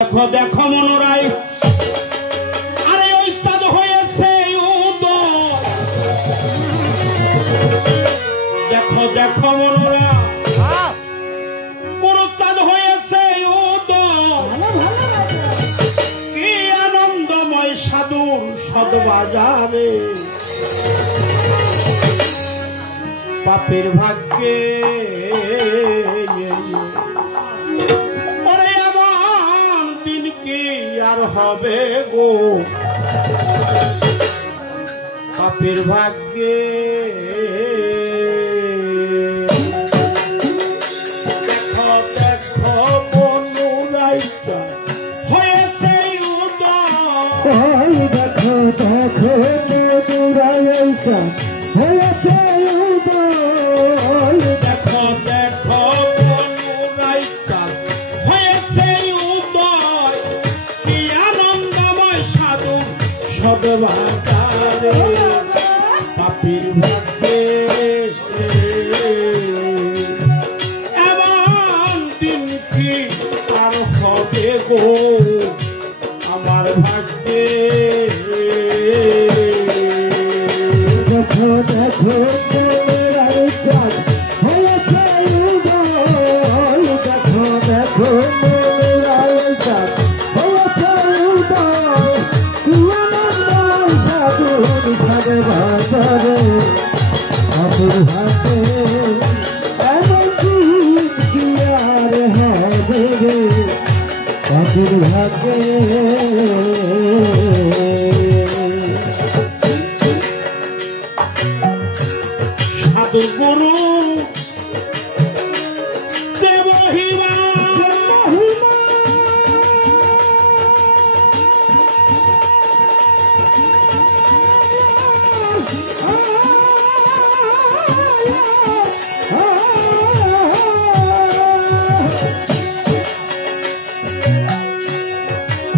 দেখো দেখো মনোরাই আরে ওই সাদ হয়েছে দেখো দেখো মনোরা কোন চাঁদ হয়েছে কি আনন্দময় সাধুর সদবাজারে পাপের ভাগ্যে আর হবে গো পাপের ভাগ্যে দেখো দেখো মনুরাইটা হয়েছে উদয় দেখো দেখো মনুরাইটা হয়েছে উদয় দেখো দেখো মনুরাইটা হয়েছে উদয় কি আনন্দময় সাধু সদবাজারে পাপীর ভাগ্যে এমন দিন কি আর হবে গো আমার ভাগ্যে দেখো দেখো মনুরাইটা হয়েছে উদয় দেখো দেখো মনুরাইটা হয়েছে উদয় কি আনন্দময় সাধুর সদবাজারে পাপের ভাগ্যে এমন দিন কি আর হবে রে পাপের ভাগ্যে সাধু গুরু দেবহিমা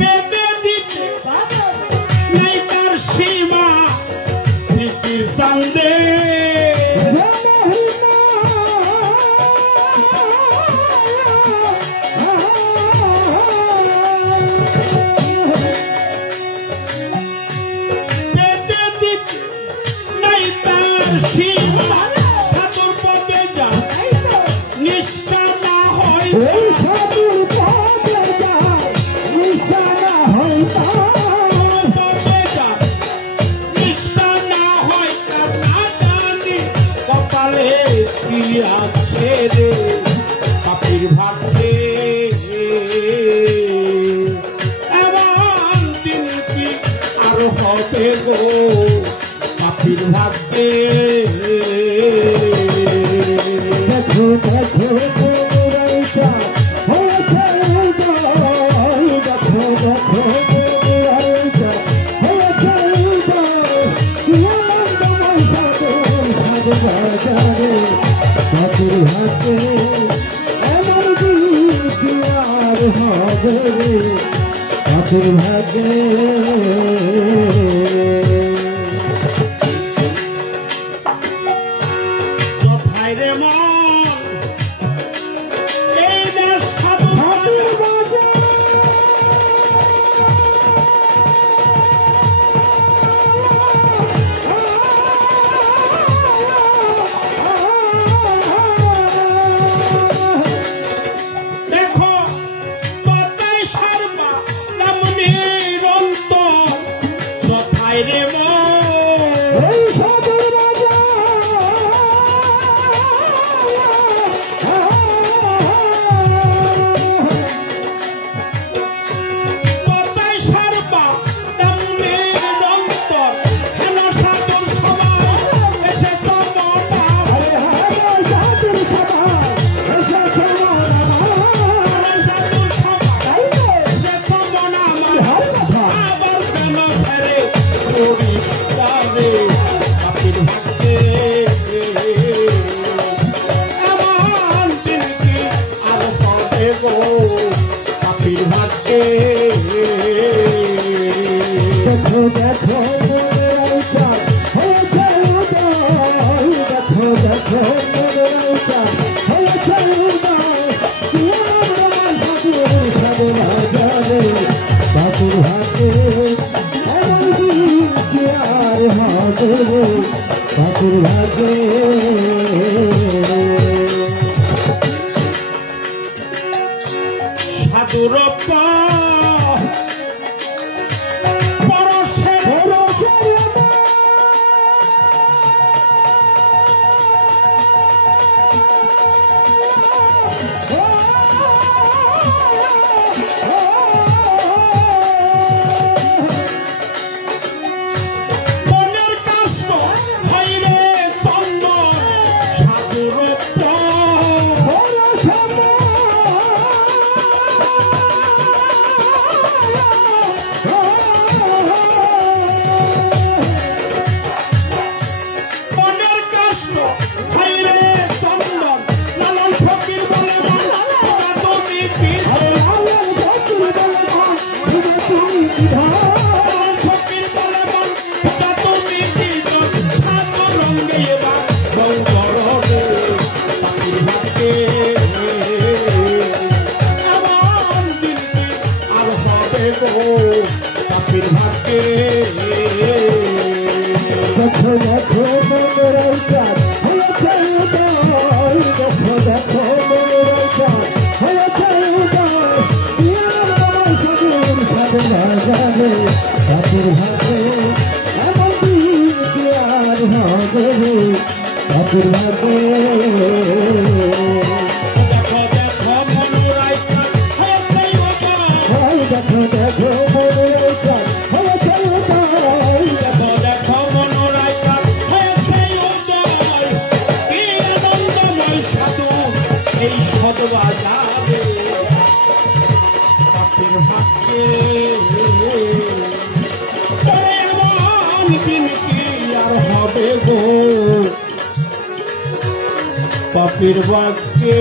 পেতে দিতে নাই তার সীমা স্মৃতির সন্দেহ সাধুর পথে যা নিষ্ঠা না হয় নিষ্ঠা না হয় তার না জানি কপালে কি আছে রে পাপীর ভাগ্যে এমন দিন কি আর হবে গো পাপীর ভাগ্যে দেখো দেখো মনুরাইটা হয়েছে উদয় দেখো দেখো মনুরাইটা হয়েছে উদয় কি আনন্দময় সাধুর সদবাজারে পাপের ভাগ্যে এমন দিন কি আর হবে রে পাপের ভাগ্যে রে মন এই দেশ সাধুর দেখো কথায় সারবা রামনির অন্তর কথায় রে মন পাপীর ভাগ্যে দেখো দেখো মনুরাইটা হয়েছে উদয় দেখো দেখো মনুরাইটা হয়েছে উদয় কি আনন্দময় সাধুর সদবাজারে পাখির ভাগে সাধুর পাখির ভাগ্যে দেখো দেখো মনের আইকার হয়েছে উদয় দেখো দেখো মনের আইকার হয়েছে উদয় সুদূর সাধনা যাবে পাখির ভাগে এমন দিন কি আর হবে পাখির ভাগে দেখো দেখো মনের আইকার হয়েছে উদয় দেখো মনোরাইকার হয়েছে উদয় কি আনন্দময় সাধু এই সদবা যাবে পাখির ভাগ্যে পরে এমন দিন কি আর হবে গো পাখির ভাগ্যে